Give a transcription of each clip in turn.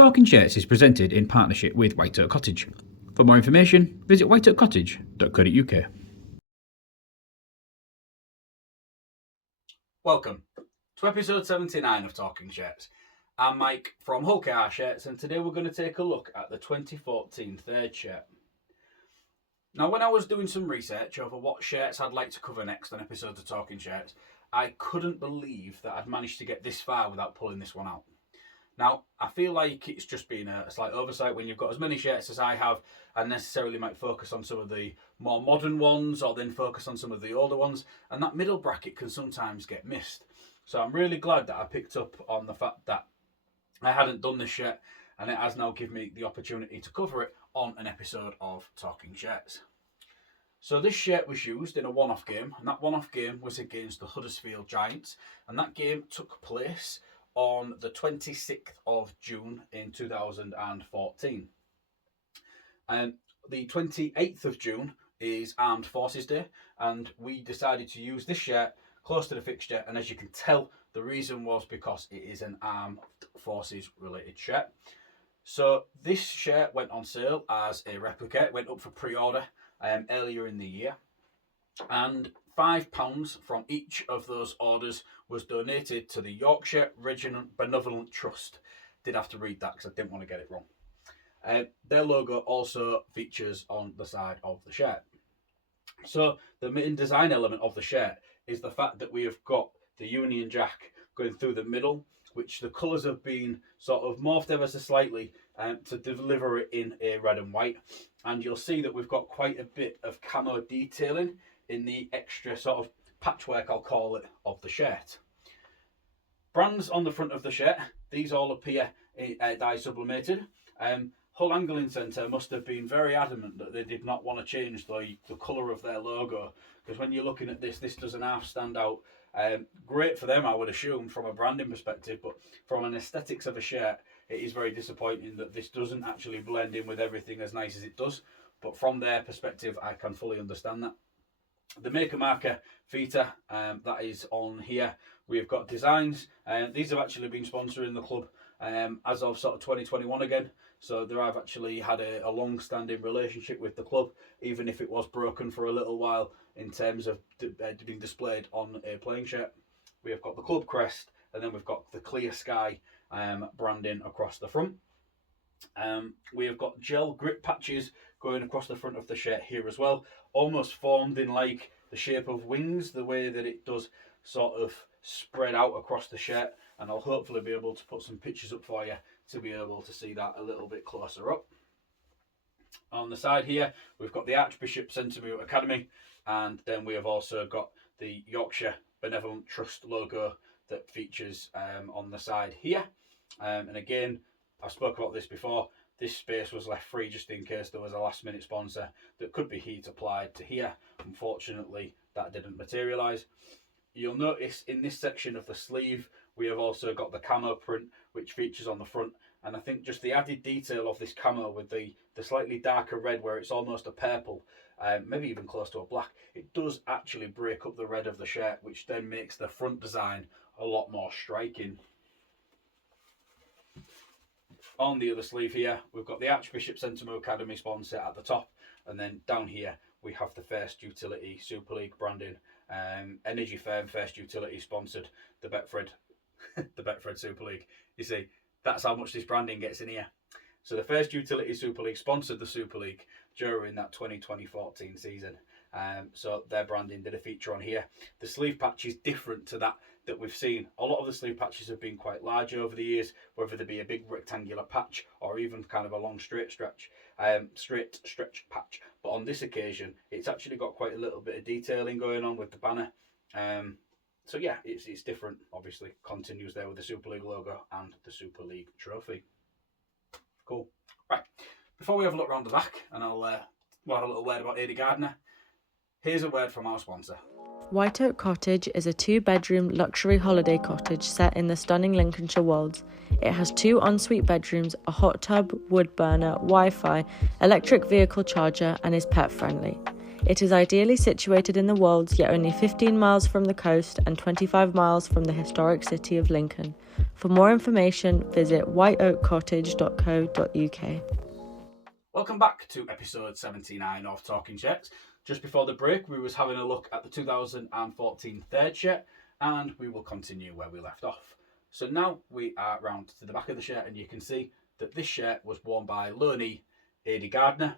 Talking Shirts is presented in partnership with White Oak Cottage. For more information, visit whiteoakcottage.co.uk. Welcome to episode 79 of Talking Shirts. I'm Mike from Hull KR Shirts, and today we're going to take a look at the 2014 third shirt. Now, when I was doing some research over what shirts I'd like to cover next on episodes of Talking Shirts, I couldn't believe that I'd managed to get this far without pulling this one out. Now, I feel like it's just been a slight oversight when you've got as many shirts as I have and necessarily might focus on some of the more modern ones or then focus on some of the older ones, and that middle bracket can sometimes get missed. So I'm really glad that I picked up on the fact that I hadn't done this shirt, and it has now given me the opportunity to cover it on an episode of Talking Shirts. So this shirt was used in a one-off game, and that one-off game was against the Huddersfield Giants, and that game took place on the 26th of June in 2014. The 28th of June is Armed Forces Day, and we decided to use this shirt close to the fixture, and as you can tell, the reason was because it is an Armed Forces related shirt. So this shirt went on sale as a replica. It went up for pre-order earlier in the year, and £5 from each of those orders was donated to the Yorkshire Regional Benevolent Trust. Did have to read that because I didn't want to get it wrong. Their logo also features on the side of the shirt. So the main design element of the shirt is the fact that we have got the Union Jack going through the middle, which the colours have been sort of morphed ever so slightly to deliver it in a red and white. And you'll see that we've got quite a bit of camo detailing in the extra sort of patchwork, I'll call it, of the shirt. Brands on the front of the shirt, these all appear dye sublimated. Hull Angling Centre must have been very adamant that they did not want to change the colour of their logo, because when you're looking at this doesn't half stand out. Great for them, I would assume, from a branding perspective, but from an aesthetics of a shirt, it is very disappointing that this doesn't actually blend in with everything as nice as it does. But from their perspective, I can fully understand that. The maker marker feature that is on here, we've got designs, and these have actually been sponsoring the club as of sort of 2021 again. So they have actually had a long-standing relationship with the club, even if it was broken for a little while in terms of being displayed on a playing shirt. We have got the club crest, and then we've got the clear sky branding across the front. We have got gel grip patches going across the front of the shirt here as well, almost formed in like the shape of wings, the way that it does sort of spread out across the shirt, and I'll hopefully be able to put some pictures up for you to be able to see that a little bit closer up. On the side here, we've got the Archbishop Centremute Academy, and then we have also got the Yorkshire Benevolent Trust logo that features on the side here. And again, I've spoken about this before, this space was left free just in case there was a last minute sponsor that could be heat applied to here. Unfortunately, that didn't materialise. You'll notice in this section of the sleeve, we have also got the camo print, which features on the front. And I think just the added detail of this camo with the slightly darker red where it's almost a purple, maybe even close to a black, it does actually break up the red of the shirt, which then makes the front design a lot more striking. On the other sleeve here, we've got the Archbishop Centremute Academy sponsor at the top, and then down here we have the First Utility Super League branding. Energy Firm First Utility sponsored the Betfred, the Betfred Super League. You see, that's how much this branding gets in here. So the First Utility Super League sponsored the Super League during that 2014 season. So their branding did a feature on here. The sleeve patch is different to that we've seen. A lot of the sleeve patches have been quite large over the years, whether they be a big rectangular patch or even kind of a long straight stretch patch. But on this occasion, it's actually got quite a little bit of detailing going on with the banner. So yeah, it's different. Obviously, continues there with the Super League logo and the Super League trophy. Cool. Right. Before we have a look around the back, and we'll have a little word about Ade Gardner. Here's a word from our sponsor. White Oak Cottage is a 2-bedroom luxury holiday cottage set in the stunning Lincolnshire Wolds. It has 2 ensuite bedrooms, a hot tub, wood burner, Wi-Fi, electric vehicle charger, and is pet friendly. It is ideally situated in the Wolds, yet only 15 miles from the coast and 25 miles from the historic city of Lincoln. For more information, visit whiteoakcottage.co.uk. Welcome back to episode 79 of Talking Shirts. Just before the break, we was having a look at the 2014 third shirt, and we will continue where we left off. So now we are round to the back of the shirt, and you can see that this shirt was worn by loanee Ade Gardner.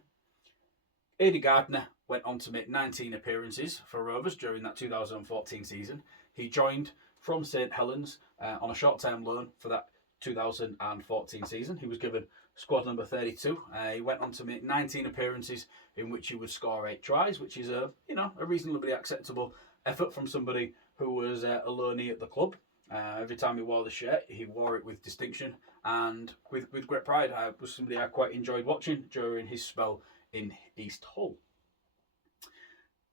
Ade Gardner went on to make 19 appearances for Rovers during that 2014 season. He joined from St Helens on a short-term loan for that 2014 season. He was given squad number 32. He went on to make 19 appearances in which he would score 8 tries, which is a reasonably acceptable effort from somebody who was a loanee at the club. Every time he wore the shirt, he wore it with distinction and with great pride. I was somebody I quite enjoyed watching during his spell in East Hull.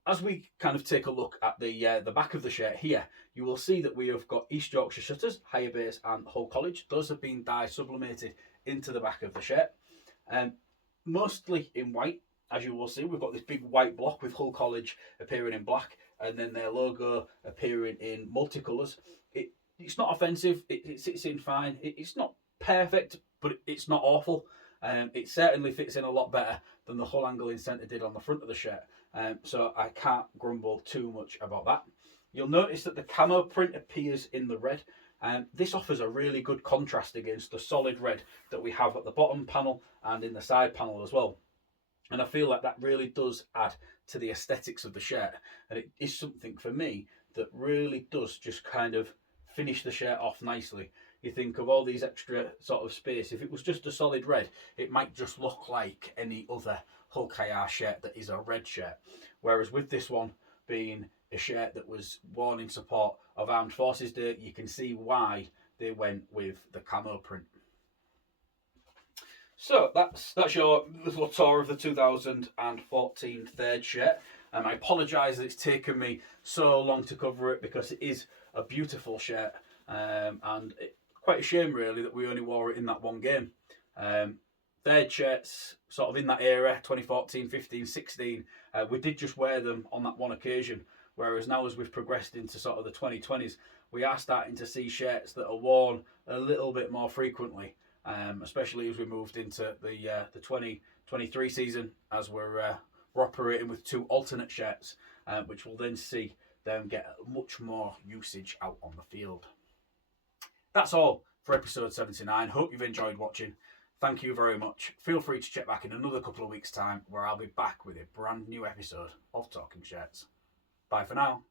As we kind of take a look at the back of the shirt here, you will see that we have got East Yorkshire shutters, higher base and Hull College. Those have been dye sublimated into the back of the shirt, mostly in white. As you will see, we've got this big white block with Hull College appearing in black, and then their logo appearing in multicolours. It's not offensive, it sits in fine. It's not perfect, but it's not awful. It certainly fits in a lot better than the Hull angling centre did on the front of the shirt. So I can't grumble too much about that. You'll notice that the camo print appears in the red. This offers a really good contrast against the solid red that we have at the bottom panel and in the side panel as well. And I feel like that really does add to the aesthetics of the shirt. And it is something for me that really does just kind of finish the shirt off nicely. You think of all these extra sort of space. If it was just a solid red, it might just look like any other Hull KR shirt that is a red shirt. Whereas with this one being a shirt that was worn in support of Armed Forces Day, you can see why they went with the camo print. So that's your little tour of the 2014 third shirt. I apologise that it's taken me so long to cover it because it is a beautiful shirt, and quite a shame really that we only wore it in that one game. Third shirts sort of in that era, 2014, 15, 16, we did just wear them on that one occasion, whereas now as we've progressed into sort of the 2020s, we are starting to see shirts that are worn a little bit more frequently, especially as we moved into the 2023 season, as we're operating with 2 alternate shirts, which will then see them get much more usage out on the field. That's all for episode 79. Hope you've enjoyed watching. Thank you very much. Feel free to check back in another couple of weeks' time where I'll be back with a brand new episode of Talking Shirts. Bye for now.